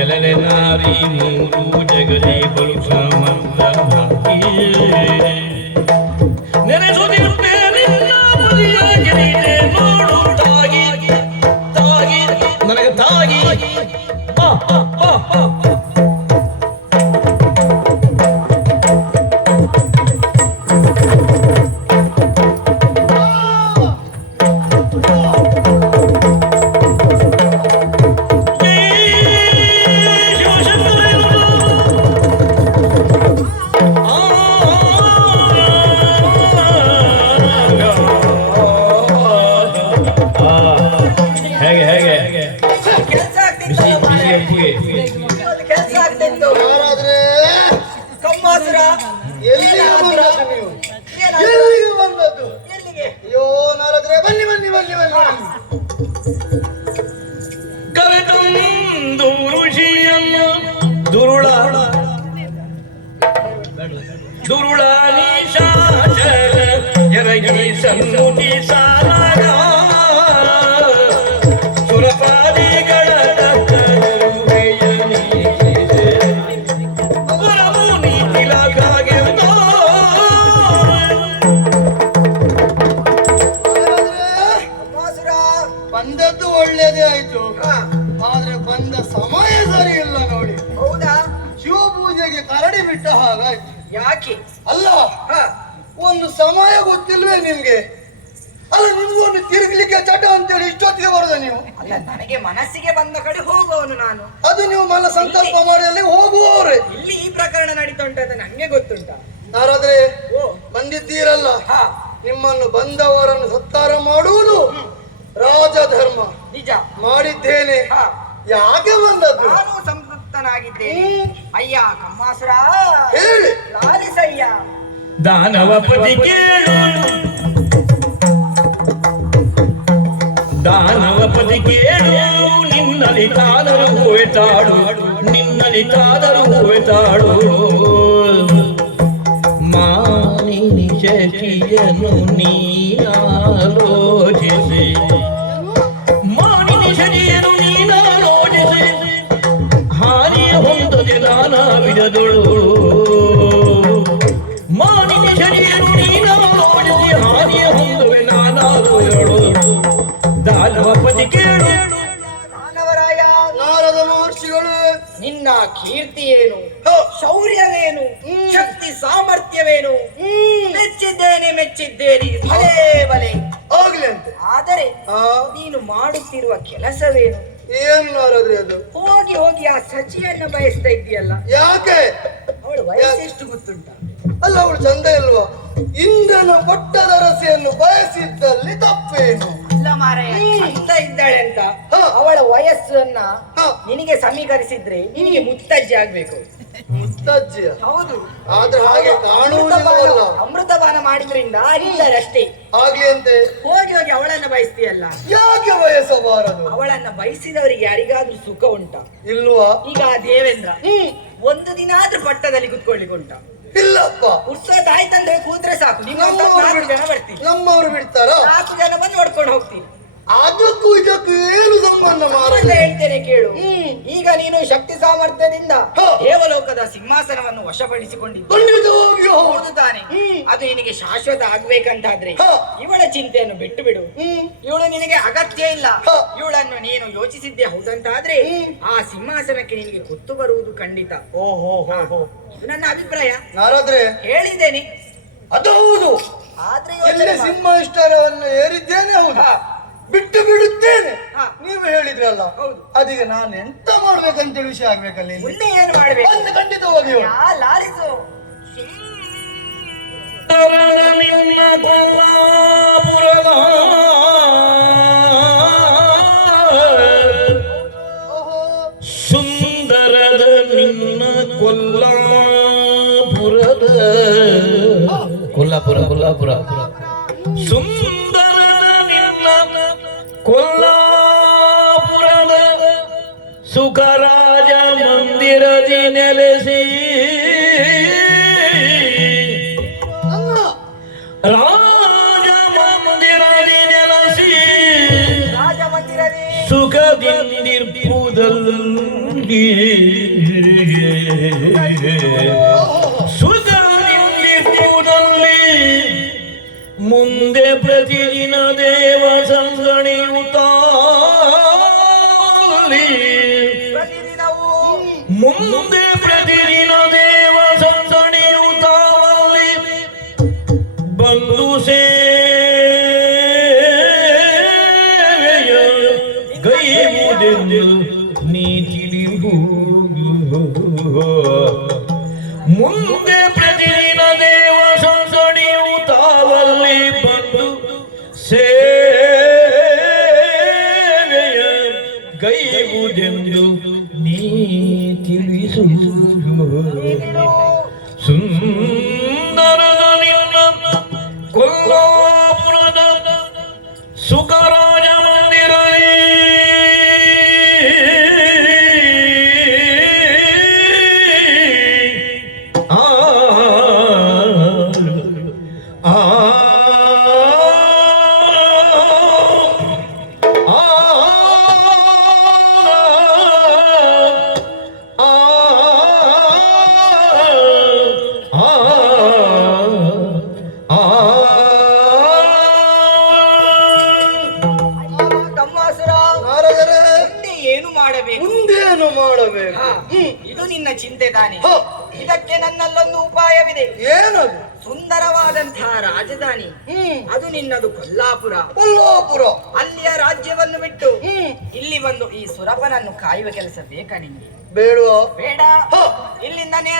ఎలలెనారీ మూడు జగదీ బలుసమంతా ಕೆಲಸ ಆಗ್ತಿತ್ತು ಯಾರಾದ್ರೆ ಕಮ್ಮಾಸುರ. ಎಲ್ಲಿಗೆ ಬಂದದ್ದು ನೀವು? ಎಲ್ಲಿಗೆ ಬಂದದ್ದು? ಎಲ್ಲಿಗೆ? ಅಯ್ಯೋ ನಾರಾದ್ರೆ ಬನ್ನಿ ಬನ್ನಿ ಬನ್ನಿ ಬನ್ನಿ. ಋಷಿಯನ್ನ ದುರುಳ. ದುರುಳ ನಿಶಾಚರ ಎರಗಿ ಸಾರಗ ಬಿಟ್ಟ ಹಾಗಾಯ್ತು ಯಾಕೆ? ಅಲ್ಲ ಹಾ, ಒಂದು ಸಮಯ ಗೊತ್ತಿಲ್ವೇ ನಿಮ್ಗೆ? ಅಲ್ಲ ನಿಮ್ಗೊಂದು ತಿರುಗ್ಲಿಕ್ಕೆ ಚಟ ಅಂತೇಳಿ ಇಷ್ಟೊತ್ತಿಗೆ ಬರುದ ನೀವು? ಅಲ್ಲ ನನಗೆ ಮನಸ್ಸಿಗೆ ಬಂದ ಕಡೆ ಹೋಗುವವನು ನಾನು. ಅದು ನೀವು ಮನ ಸಂಕಲ್ಪ ಮಾಡಿ ಅಲ್ಲಿ ಹೋಗುವವ್ರೆ. ಇಲ್ಲಿ ಈ ಪ್ರಕರಣ ನಡೀತಾ ಅಂತ ನಂಗೆ ಗೊತ್ತುಂಟ? ಯಾರಾದ್ರೆ ಓ. ಬಂದಿದ್ದೀರಲ್ಲ? ಹಾ. ನಿಮ್ಮನ್ನು ಬಂದವರನ್ನು ಸತ್ತಾರ ಮಾಡುವುದು ರಾಜಧರ್ಮ. ನಿಜ. ಮಾಡಿದ್ದೇನೆ. ಹಾ. ಯಾಕೆ ಬಂದದ್ದು? ನಾನು ಸಂತೃಪ್ತನಾಗಿದ್ದೇನೆ ಹ್ಮ್. ಅಯ್ಯ ಕಮ್ಮಾಸುರ. ಹೇಳಿ. ಲಾಲಿಸಯ್ಯ. ದಾನವ ಪತಿ ಕೇಳು. ದಾನವ ಪತಿ ಕೇಳು. ನಿನ್ನಲಿ ತಾದರು ಹೋಯ್ತಾಡು ನಿನ್ನಲಿ ತಾದರು ಹೋಯ್ತಾಡು ಮಾನಿನಿ ಶಚಿಯನು ನೀನಾಲೋಚಿಸಿ ಹೊಂದದೆ ದಾನವಿದದೊಳು ಮಾನಿನ ಶರೀರನು ನೀನಾಡಿ ಹಾನಿಯ ಹೊಂದುವೆ ನಾನಾದೊಳು ದಾನವ ಪತಿ ಕೇಳು. ಮಾನವರಾಯ ನಾರದ ಮಹರ್ಷಿಗಳು ನಿನ್ನ ಕೀರ್ತಿ ಏನು? ಶೌರ್ಯವೇನು. ಶಕ್ತಿ ಸಾಮರ್ಥ್ಯವೇನು? ಹ್ಮ್, ಮೆಚ್ಚಿದ್ದೇನೆ ಮೆಚ್ಚಿದ್ದೇನೆ ಭಲೇ ಬಲೆ. ಹೋಗ್ಲಂತೆ ಆದರೆ ನೀನು ಮಾಡುತ್ತಿರುವ ಕೆಲಸವೇನು? ಏನ್ ನಾರದ್ರಿ ಅದು? ಹೋಗಿ ಹೋಗಿ ಆ ಸಚಿಯನ್ನು ಬಯಸ್ತಾ ಇದ್ದೀಯಲ್ಲ? ಯಾಕೆ? ಅವಳು ವಯಸ್ಸೆಷ್ಟು ಗೊತ್ತುಂಟ? ಅಲ್ಲ ಅವಳು ಚಂದ ಇಲ್ವಾ? ಇಂದ್ರನ ಕೊಟ್ಟದ ರಸೆಯನ್ನು ಬಯಸಿದ್ದಲ್ಲಿ ತಪ್ಪೇನು? ಇಲ್ಲ ಮಾರಾಯ ಅಂತ ಇದ್ದಾಳೆ ಅಂತ. ಅವಳ ವಯಸ್ಸನ್ನ. ನಿನಗೆ ಸಮೀಕರಿಸಿದ್ರೆ ನಿನಗೆ ಮುತ್ತಜ್ಜಿ ಆಗ್ಬೇಕು. ಮುತ್ತಜ್ಜಿ? ಹೌದು. ಆದ್ರೆ ಹಾಗೆ ಕಾಣುವುದಿಲ್ಲ ಅಮೃತಪಾನ- ಮಾಡಿದ್ರಿಂದ ಆಗಿದ್ದಾರೆ ಅಷ್ಟೇ ಆಗ್ಲಿ ಅಂತೆ. ಹೋಗಿ ಹೋಗಿ ಅವಳನ್ನ ಬಯಸ್ತೀಯಲ್ಲ. ಯಾಕೆ ಬಯಸಬಾರದು? ಅವಳನ್ನ ಬಯಸಿದವರಿಗೆ ಯಾರಿಗಾದ್ರೂ ಸುಖ ಉಂಟ? ಇಲ್ವಾ? ಈಗ ದೇವೇಂದ್ರ ಒಂದು ದಿನ ಆದ್ರೂ ಪಟ್ಟದಲ್ಲಿ ಕುತ್ಕೊಳ್ಳಿಕ್ಕೆ ಉಂಟ ಇಲ್ಲಪ್ಪ. ಉತ್ಸವ ಆಯ್ತಂದ್ರೆ ಕೂತ್ರೆ ಸಾಕು. ನಮ್ಮವರು ಬಿಡ್ತಾರ? ನಾಲ್ಕು ಜನ ಬಂದು ನೋಡ್ಕೊಂಡು ಹೋಗ್ತೀನಿ ಅದಕ್ಕೂ ಇದಕ್ಕೂ ಏನು ಸಂಬಂಧ ಹೇಳ್ತೇನೆ ಕೇಳು. ಈಗ ನೀನು ಶಕ್ತಿ ಸಾಮರ್ಥ್ಯದಿಂದ. ದೇವಲೋಕದ ಸಿಂಹಾಸನವನ್ನು ವಶಪಡಿಸಿಕೊಂಡಿದ್ದು. ಹೌದು ತಾನೆ. ಅದು ನಿನಗೆ ಶಾಶ್ವತ ಆಗ್ಬೇಕಂತಾದ್ರೆ. ಇವಳ ಚಿಂತೆಯನ್ನು ಬಿಟ್ಟು ಬಿಡು ಇವಳು ನಿನಗೆ ಅಗತ್ಯ ಇಲ್ಲ. ಇವಳನ್ನು ನೀನು ಯೋಚಿಸಿದ್ದೆ ಹೌದಂತಾದ್ರೆ. ಆ ಸಿಂಹಾಸನಕ್ಕೆ ನಿನಗೆ ಗೊತ್ತು ಬರುವುದು ಖಂಡಿತ. ಓಹೋ ಹೋ ನನ್ನ ಅಭಿಪ್ರಾಯ. ನಾರಾದ್ರೆ ಹೇಳಿದ್ದೇನೆ. ಅದು ಹೌದು. ಆದ್ರೆ ಸಿಂಹ ಇಷ್ಟರವನ್ನು ಏರಿದ್ದೇನೆ ಹೌದು. ಬಿಟ್ಟು ಬಿಡುತ್ತೇನೆ. ಹಾ. ನೀವು ಹೇಳಿದ್ರಲ್ಲ ಹೌದು. ಅದೀಗ ನಾನು ಎಂತ ಮಾಡ್ಬೇಕಂತ ವಿಷಯ ಆಗ್ಬೇಕಲ್ಲಿ ಇಲ್ಲಿ? ಮುಂದೆ ಏನು ಮಾಡ್ಬೇಕು? ಅಂತ ನಿನ್ನ ಕೋಲಾಪುರದ ಓಹೋ. ಸುಂದರದ ನಿನ್ನ ಕೊಲ್ಲಾಪುರದ ಕೊಲ್ಲ ಕೊಲ್ಲಾಪುರ ಕೊಲ್ಲಾಪುರ. ಸುಂದರ ಕೊಲ್ಲಾಪುರದ ಸುಖರಾಜ ಮಂದಿರದಿ ನೆಲೆಸಿ ಅಲ್ಲ ರಾಜ ಮಂದಿರದಿ ನೆಲೆಸಿ ರಾಜ ಮಂದಿರದಿ ಸುಖದಿಂದಿರ್ಪುದಲ್ಲಿ ಸುಖದಿಂದಿರ್ಪುದಲ್ಲಿ ಮುಂದೆ ಪ್ರತಿದಿನ ದೇವ ಸಂಗಣಿಯುತ್ತಾಲಿ ಮುಂದೆ ಪ್ರತಿದಿನ ದೇವ ಸಂಗಣಿಯುತ್ತಾಲಿ ಬಂದು ಸೇವೆಯ ಗೈವುದೆಂದು ನೀ ತಿಳಿದು ಮುಂದೆ ಗೈವುದೆಂದು ನೀ ತಿಳಿಸು ಸುಂದರದ ನಿನ್ನ ಕೊಲ್ಲಾಪುರದ ಸುಖರಾಜ ನಿನ್ನ ಚಿಂತೆ ತಾನೆ ಇದಕ್ಕೆ ನನ್ನಲ್ಲೊಂದು ಉಪಾಯವಿದೆ. ಏನದು? ಸುಂದರವಾದಂತಹ ರಾಜಧಾನಿ. ಅದು ನಿನ್ನದು ಕೊಲ್ಲಾಪುರ. ಕೊಲ್ಲಾಪುರ. ಅಲ್ಲಿಯ ರಾಜ್ಯವನ್ನು ಬಿಟ್ಟು ಇಲ್ಲಿ ಬಂದು ಈ ಸುರಪನನ್ನು ಕಾಯುವ ಕೆಲಸ ಬೇಕಾ ನಿಮಗೆ ಬೇಡ. ಹ. ಇಲ್ಲಿಂದ ನೇರ